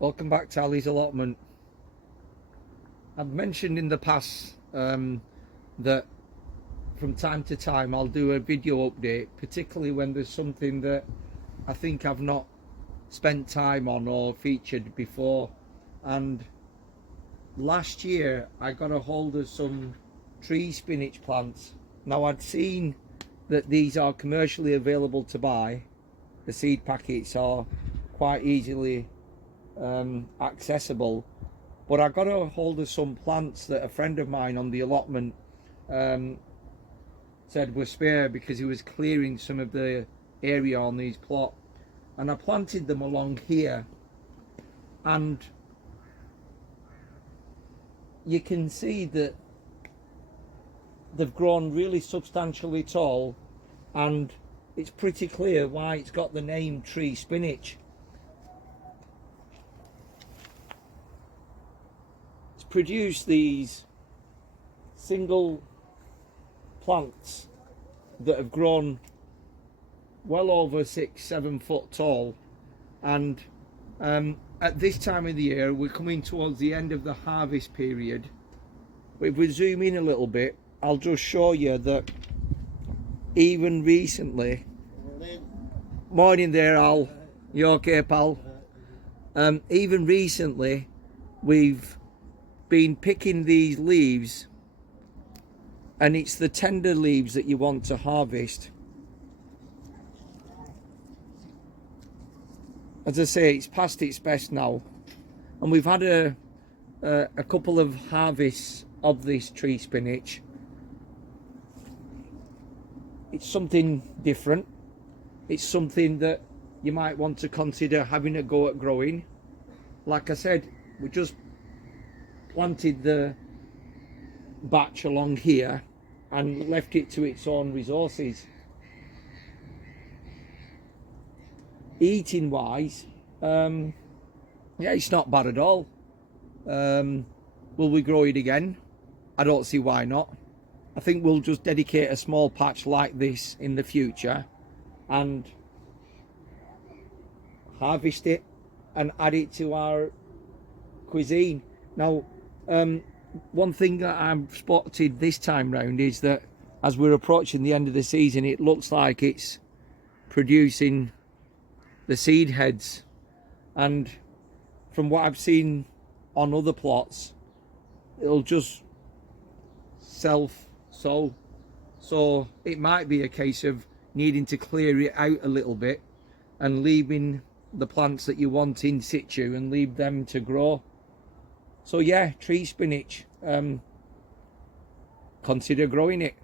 Welcome back to Ali's Allotment. I've mentioned in the past that from time to time I'll do a video update, particularly when there's something that I think I've not spent time on or featured before. And last year I got a hold of some tree spinach plants. Now I'd seen that these are commercially available to buy. The seed packets are quite easily accessible, but I got a hold of some plants that a friend of mine on the allotment said were spare because he was clearing some of the area on these plot, and I planted them along here, and you can see that they've grown really substantially tall, and it's pretty clear why it's got the name tree spinach. Produce these single plants that have grown well over 6-7 foot tall, and at this time of the year we're coming towards the end of the harvest period. If we zoom in a little bit, I'll just show you that even recently, morning there Al, you okay pal? Even recently we've been picking these leaves, and it's the tender leaves that you want to harvest. As I say, it's past its best now, and we've had a couple of harvests of this tree spinach. It's something different. It's something that you might want to consider having a go at growing. Like I said, we just planted the batch along here and left it to its own resources. Eating wise, yeah, it's not bad at all. Will we grow it again? I don't see why not. I think we'll just dedicate a small patch like this in the future and harvest it and add it to our cuisine. Now, one thing that I've spotted this time round is that as we're approaching the end of the season, it looks like it's producing the seed heads, and from what I've seen on other plots, it'll just self-sow. So it might be a case of needing to clear it out a little bit and leaving the plants that you want in situ and leave them to grow. So yeah, tree spinach, consider growing it.